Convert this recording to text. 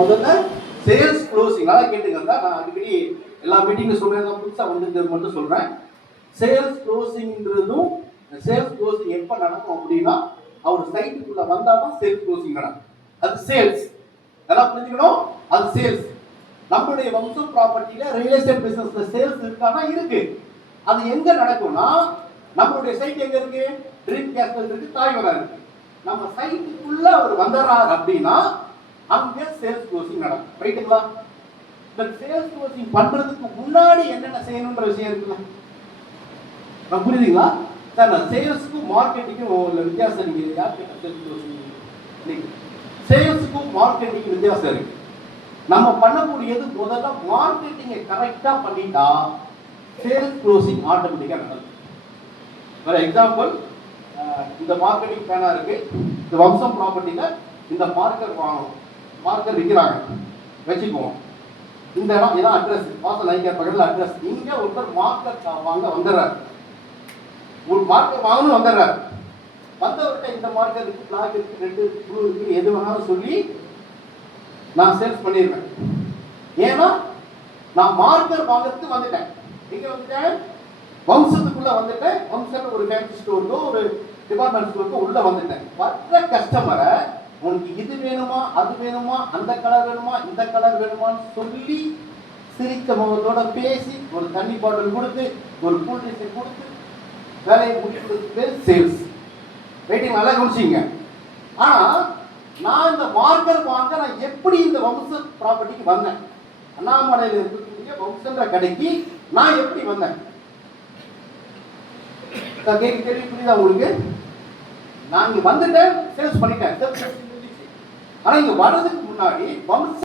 முதல்ல sales closing நல்லா கேட்டுங்க. நான் அடிக்கடி எல்லா மீட்டிங்கும் சொல்றேன், புதுசாக வந்து மட்டும் சொல்றேன். சேல்ஸ் க்ளோசிங்கிறதும் சேல்ஸ் க்ளோசிங் எப்போ நடக்கும் அப்படின்னா அவர் சைட்டுக்குள்ள வந்தாதான் சேல்ஸ் க்ளோசிங் நடக்கும். அது சேல்ஸ் நல்லா புரிஞ்சுக்கணும். அது சேல்ஸ். நம்மளுடைய வம்சம் ப்ராப்பர்ட்டியில ரியல் எஸ்டேட் பிசினஸ்ல சேல்ஸ் இருக்கானா இருக்கு. அது எங்க நடக்கும்னா நம்மளுடைய சைட் எங்க இருக்கு? ட்ரீம் கேஸ்டல் இருக்கு, தாய்வரா இருக்கு. நம்ம சைட்டுக்குள்ள அவர் வந்துடுறாரு அப்படின்னா அங்கே சேல்ஸ் க்ளோசிங் நடக்கும். ரைட்டுங்களா? இந்த சேல்ஸ் க்ளோசிங் பண்றதுக்கு முன்னாடி என்னென்ன செய்யணும்ன்ற விஷயம் இருக்குல்ல, நான் புரியுதுங்களா சார்? நான் சேல்ஸுக்கும் மார்க்கெட்டிங்கும் உள்ள வித்தியாசம் நீங்க யார் கேட்ட சேல்ஸ் க்ளோசிங்? சேல்ஸுக்கும் மார்க்கெட்டிங்கும் வித்தியாசம் இருக்கு. நம்ம பண்ணக்கூடியது முதல்ல மார்க்கெட்டிங்கை கரெக்டா பண்ணிட்டா சேல்ஸ் க்ளோசிங் ஆட்டோமேட்டிக்கா நடக்கும். ஃபார் எக்ஸாம்பிள், இந்த மார்க்கெட்டிங் பிளானா இருக்கு. இந்த வம்சம் ப்ராப்பர்ட்டியில இந்த மார்க்கர் வாங்கணும், மார்க்கர் விற்கிறாங்க வச்சுக்குவோம். இந்த இடம் இதான் அட்ரஸ், வாசல் ஐக்கிய பக்கத்தில் அட்ரஸ். இங்க ஒருத்தர் மார்க்கர் வாங்க வந்துடுறாரு, ஒரு மார்க்கர் வாங்கணும் வந்துடுறாரு. வந்தவர்கிட்ட இந்த மார்க்கர் இருக்கு, பிளாக் இருக்கு, ரெட்டு ப்ளூ இருக்கு, எது வேணாலும் சொல்லி நான் சேல்ஸ் பண்ணிடுவேன். ஏன்னா நான் மார்க்கர் வாங்கிறதுக்கு வந்துட்டேன். எங்க வந்துட்டேன்? வம்சத்துக்குள்ள வந்துட்டேன். வம்சத்துல ஒரு ஃபேன்சி ஸ்டோருக்கோ ஒரு டிபார்ட்மெண்ட் ஸ்டோருக்கோ உள்ள வந்துட்டேன். வர்ற கஸ்டமரை உனக்கு இது வேணுமா, அது வேணுமா, அந்த கலர் வேணுமா, இந்த கலர் வேணுமான்னு சொல்லி சிரித்த முகத்தோட பேசி ஒரு தண்ணி பாட்டில் கொடுத்து ஒரு கூல் ட்ரிங்க்ஸ் கொடுத்து வேலையை முடிக்கிறதுக்கு சேல்ஸ். வெயிட்டிங் நல்லா கவனிச்சிங்க. ஆனா நான் இந்த மார்க்கர் வாங்க நான் எப்படி இந்த வம்ச ப்ராப்பர்ட்டிக்கு வந்தேன்? அண்ணாமலையில் இருக்கக்கூடிய வம்சன்ற கடைக்கு நான் எப்படி வந்தேன்? கேள்வி புரியுதா உங்களுக்கு? நான் இங்க வந்துட்டேன், சேல்ஸ் பண்ணிட்டேன். ஆனா இங்க வர்றதுக்கு முன்னாடி வம்ச